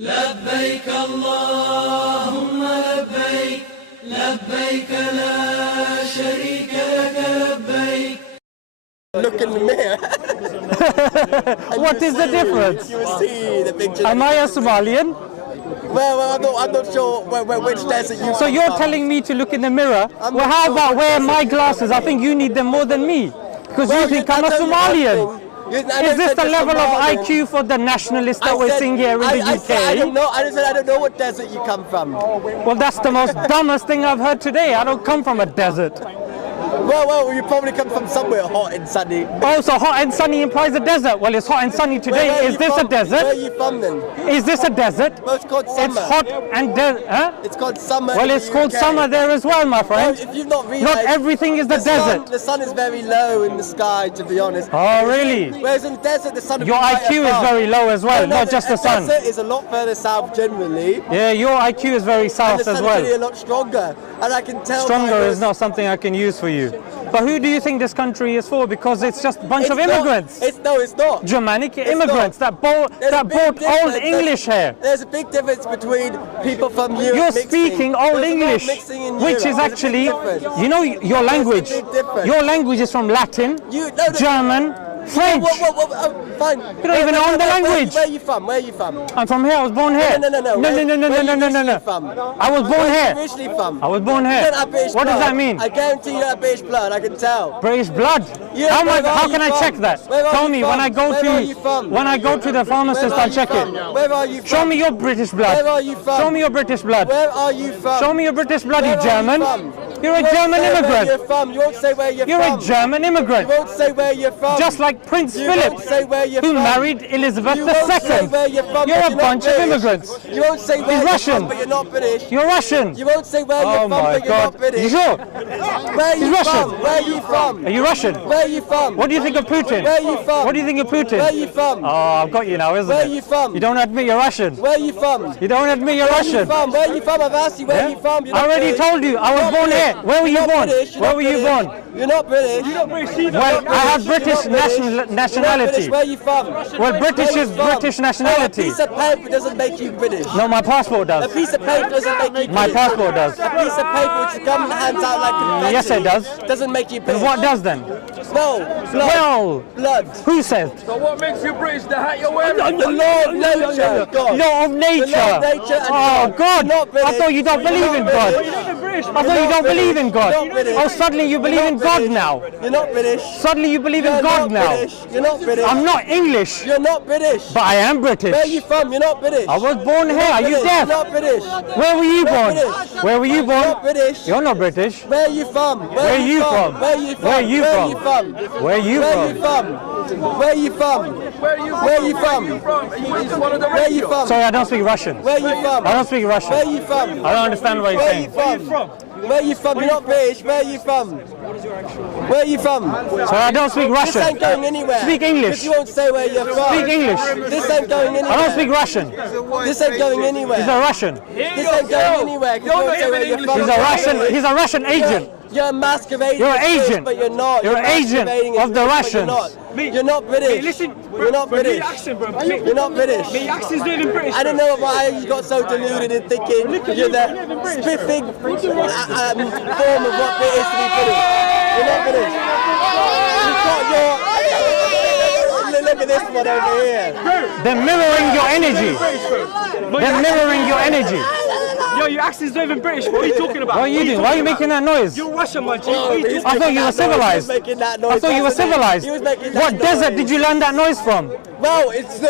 لبيك اللهم لبيك لبيك لا شريك لك لبيك. Look in the mirror. What is the difference? You will see the picture. Am I a Somalian? Well, I'm not sure which desert you So you're telling me to look in the mirror? Well, how about wear my glasses? I think you need them more than me. Because you think I'm a Somalian. Is this the level of IQ for the nationalists that we're seeing here in the UK? I don't know what desert you come from. Well, that's the most dumbest thing I've heard today. I don't come from a desert. Well, you probably come from somewhere hot and sunny. Oh, so hot and sunny implies a desert. Well, it's hot and sunny today. Is this a desert? Where are you from then? Is this a desert? Well, it's called summer. It's hot and huh? It's called summer. Well, it's called summer there as well, my friend. Well, if you've not realized, not everything is the desert. The sun is very low in the sky, to be honest. Oh, really? Whereas in the desert, the sun is your IQ is very low as well, not just the sun. The desert is a lot further south generally. Yeah, your IQ is very south as well. And the sun is a lot stronger. And I can tell. Stronger is not something I can use for you. But who do you think this country is for? Because it's just a bunch of immigrants. It's not. Germanic immigrants that brought old English here. There's a big difference between people from Europe. You're speaking old English, which is actually, you know, your language. Your language is from Latin, German, French. Fine. You don't even know the language. Where are you from? Where are you from? I'm from here. I was born here. No. I was born here. Originally from? I was born here. What does that mean? I guarantee you have British blood. I can tell. British blood? How can I check that? Tell me when I go to the pharmacist. I'll check it. Where are you from? Show me your British blood. Where are you from? Show me your British blood. Where are you from? Show me your British blood, you German. You're a German immigrant. You're from. You won't say where you're from. You're a German immigrant. You won't say where you're from. Just like Prince Philip, who married Elizabeth II. You're a bunch of immigrants. You won't say where you're Russian, but you're not British. You're Russian. You won't say where you're from, but you're not British. You sure? Where are you from? Where are you from? Are you Russian? Where are you from? What do you think of Putin? Where are you from? What do you think of Putin? Where are you from? Oh, I've got you now, isn't it? Where are you from? You don't admit you're Russian. Where are you from? You don't admit you're Russian. Where are you from? I've asked you where are you from. I already told you. I was born here. Where were you born? Where were you born? You're not British. You're not British either. Well, I have British nationality. Where are you from? Well, British is British nationality. A piece of paper doesn't make you British. No, my passport does. A piece of paper doesn't make you British. My passport does. A piece of paper which the government hands out like confetti. Yes, it does. Doesn't make you British. And what does then? No. Well, blood. Who said? So what makes you British? The hat you're wearing? The law of nature. God. Law of nature. The law of nature. Oh God! I thought you don't believe in God. I thought you don't believe in God. Oh, suddenly you believe in God now. You're not British. Suddenly you believe in God now. You're not British. I'm not English. You're not British. But I am British. Where are you from? You're not British. I was born here. Are you deaf? You're not British. Where were you born? Where were you born? You're not British. You're not British. Where are you from? Where are you from? Where are you from? Where are you from? Where are you from? Where are you from? Where are you from? Where are you from? Sorry, I don't speak Russian. Where are you from? I don't speak Russian. Where are you from? I don't understand what you're saying. Where are you from? Where are you from? You're not British. Where are you from? Where are you from? So I don't speak Russian. This ain't going anywhere. Speak English. Because you won't say where you're from. Speak English. This ain't going anywhere. I don't speak Russian. This ain't going anywhere. He's a Russian. This ain't going anywhere. Because you won't say where you're from. He's a Russian agent. You're masquerading. You're an agent. But you're not. You're an agent of the Russians. You're not British. Listen, you're not British. You're not British. My accent's not even British. I don't know why you got so deluded in thinking you're the spiffing form of what it is to be British. You're not British. You've got your... Look at this one over here. They're mirroring your energy. They're mirroring your energy. Yo, your accent's not even British. What are you talking about? What are you doing? Why are you making that noise? You're Russian, man. I thought you were civilized. I thought you were civilized. What desert did you learn that noise from? Well, it's...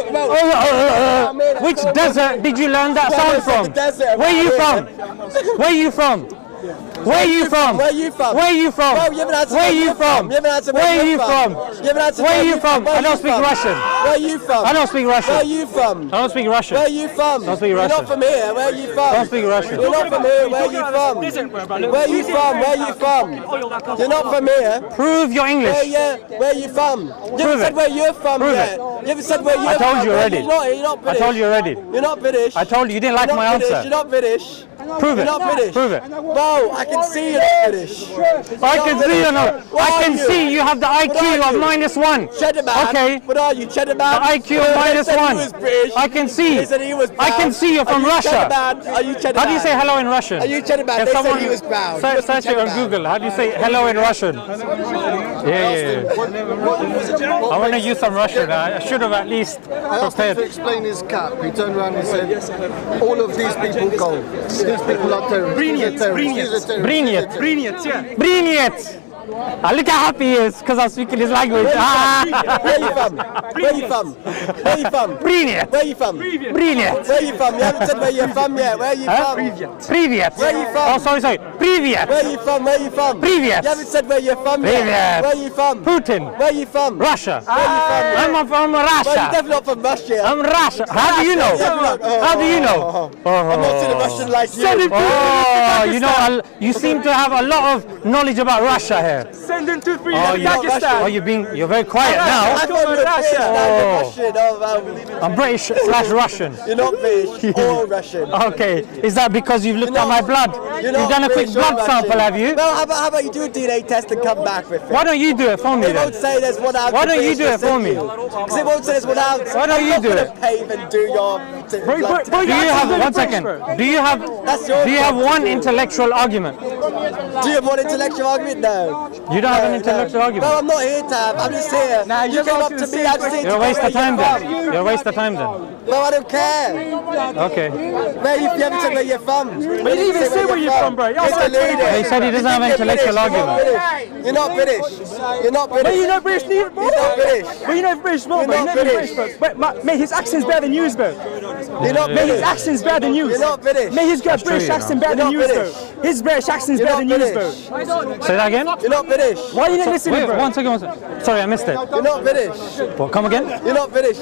Which desert did you learn that sound from? Where are you from? Where are you from? Where are you from? Where are you from? Where are you from? Where are you from? Where are you from? Where are you from? I don't speak Russian. Where are you from? I don't speak Russian. Where are you from? I don't speak Russian. Where are you from? I don't speak You're Russian. not from here. Where are you from? I don't speak Russian. You're not from here. Where are you from? Where are you from? Where are you from? You're not from here. Prove your English. Where are you from? You haven't said where you're from yet. You haven't said where you're I told from. you already. You're not I British. told you already. You're not British. I told you, you didn't like You're my not British. answer. You're not British. Prove it. You're not British. Prove it. No, I can see you're not British. I can see you know. What I are can you? see you have the What IQ are of you? -1. Cheddar man. Okay. What are you, Cheddar man? The IQ of -1. I can see. They said he was I can brown. see you're from Are you Russia. Cheddar man? Are you Cheddar How do you man? say hello in Russian? Are you Cheddar man? If They someone said he was brown. You search must be it Cheddar on man. Google. How do you say hello in Russian? Yeah. I want to use some Russian. I should have at least I asked him prepared. to explain his cap. He turned around and said, all of these people go. These people are terrorists. These are terrorists. These are terrorists. Brilliant. Brilliant, yeah. Brilliant. Look how happy he is because I'm speaking his language. Where are you from? Where are you from? Where are you from? Brilliant. Where are you from? Brilliant. Where are you from? You haven't said where you're from yet. Where are you Huh? from? Привет. Where are you from? Oh, sorry. Привет. Where are you from? Where are you from? Привет. You haven't said where you're from yet. Привет. Where are you from? Putin. Where are you from? Russia. Where are you from? I'm from Well, you're Russia. definitely not from Russia. I'm Russia. How do you know? How do you know? I'm not in a Russian like you. Oh, you know, you seem to have a lot of knowledge about Russia here. Send him to free Oh, Dagestan. you're very quiet now. I thought you were British. Now you're Russian. Oh, well, I'm British/Russian. you're not British or Russian. Okay, is that because you've looked at my blood? You're You've not done a quick British or blood Russian. sample, have you? Well, how about you do a DNA test and come back with it? Why don't you do it for me It then? won't say there's one ounce. Why don't of you do British it for me? Because it won't say there's 1 ounce. Why don't you do it? I'm not going to pay and do your blood test. Do you have one second? Do you have That's your one problem. intellectual argument? Do you have one intellectual argument? No. You don't have an No, intellectual no. argument. No, I'm not here to have. I'm just here. Nah, you you're came up asking to the me. same I just need You're a to know waste where of time you're then. from. You're a waste of time then. No, I don't care. Okay. Where you haven't said where you're from. But you didn't even say where you're from, bro. You're It's deluded. He said he doesn't have You think intellectual you're British. argument. You're not British. You're not British. But you're not British neither, bro. He's not British. But you're not British, bro. You're You're not not British. British, bro. Mate, his accent's better than yours, bro. You're not Mate, his British. accent's better than yours. You're not British. Mate, he's got a true, British you accent know. better than You're yours, not bro. British. His British accent's You're better not than yours, British. bro. Say that again? You're not British. Why are you not listening, Wait, bro? one second. Sorry, I missed it. You're not British. What, come again? You're not British.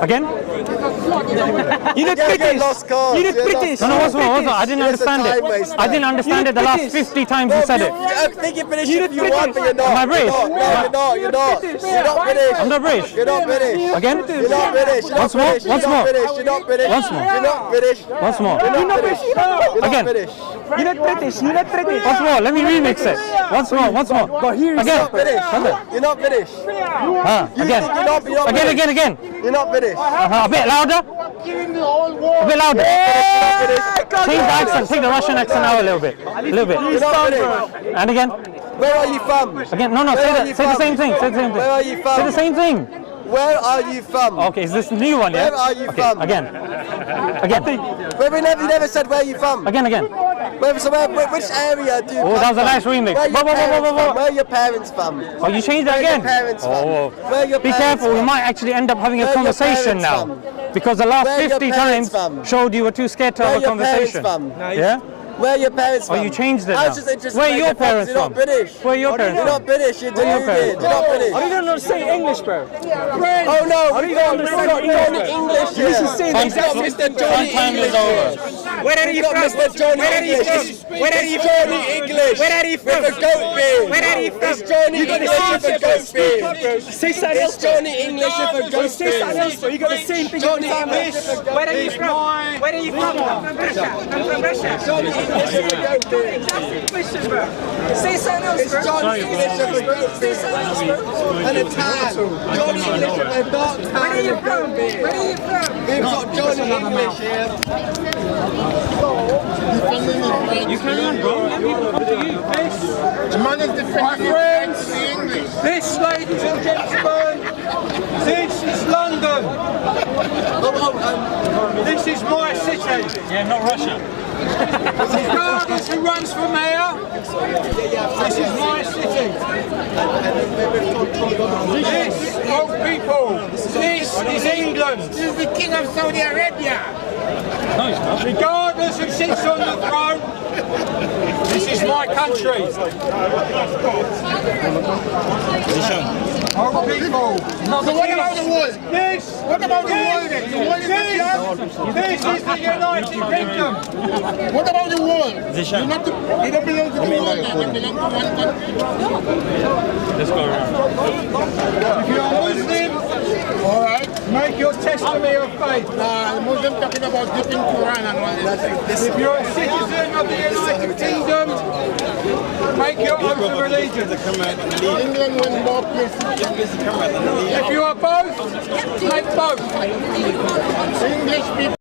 Again? You're not Yeah, British. get lost cause. You're not You're British. No, what's wrong? I didn't You're just a understand time it. waster. I didn't understand it the last 50 times you said it. I think you're British You're if you British. want, but you're not. Am I British? You're not. You're not. British. You're not British. I'm not British. You're not British. Again? You're not British. You're not Once more? British. Once You're not more? British. You're not British. Once more? You're not British. Once more. You're not British. You're Again. not British. You're not British. You're not British. Once more. Let me remix it. Once more. But here is Again. You're not British. Okay. You're not British. You Again. think you're not, but you're not British. Again. You're not British. A bit louder. A bit louder. Change the accent. Take the Russian accent out a little bit. You're not British. And again. Where are you from? Again. No. Where are Say you the from? same thing. Where are you Say from? the same thing. Where are you from? Okay. Is this the new one? Yeah. Where are you Okay. from? Again. You never said where you from. Again. Which area do you Oh, come that was a from? nice remix. Where are your Whoa. parents from? Where are your parents from? Oh, you changed that Where are your again. parents from? Oh. Where are your Be parents careful. We from? might actually end up having a Where are your conversation parents now. from? Because the last Where are your 50 parents times from? showed you were too scared to Where have are a your parents conversation. from? Yeah? Where are your parents from? Oh, you changed it I now. was just interested Where are in your your parents You're from? not British. Where are your parents You're from? not British. You're Where are your deluded. parents You're not British. I don't understand English, bro. Oh no, we got Johnny English here. This is saying We've got exactly. Mr. Johnny Time is English over. here. Where are We've you got from? Mr. Johnny Where are you English. from? Where are you It's from? Johnny English. Where are you from? With a goat beard. Where are you from? It's Johnny English with a goat beard. Say something It's else. Johnny English with a goat Say something else, beard. bro. You got the same thing. Johnny English with a goat beard. Where are you from? Where are you from? I'm from Russia. I'm from Russia. Johnny English with a goat beard. Question, bro. Say something else, It's bro. Johnny English with a goat beard. And a tan. Johnny English with a dark tan. Where are you from? Where are you from? We've got Johnny English here. You carry on, bro. Let people come to you. My friends, this, ladies and gentlemen, this is London. This is my city. Yeah, not Russia. Regardless who runs for mayor, this is my city. This, old people, this is England. This is the king of Saudi Arabia. No, it's not. Regardless who sits on the throne, this is my country. Old people. So what about the wall? This. What about the wall then? The wall is not This is the United Kingdom. What about the wall? You not to, you don't belong to the wall. You belong to one country. Let's go around. If you're a Muslim, All right. Make your testimony of faith. Muslim talking about dipping Quran and all this. If you're a citizen of the United Kingdom, make your oath of allegiance. England won more places. If you are both, make both. English people.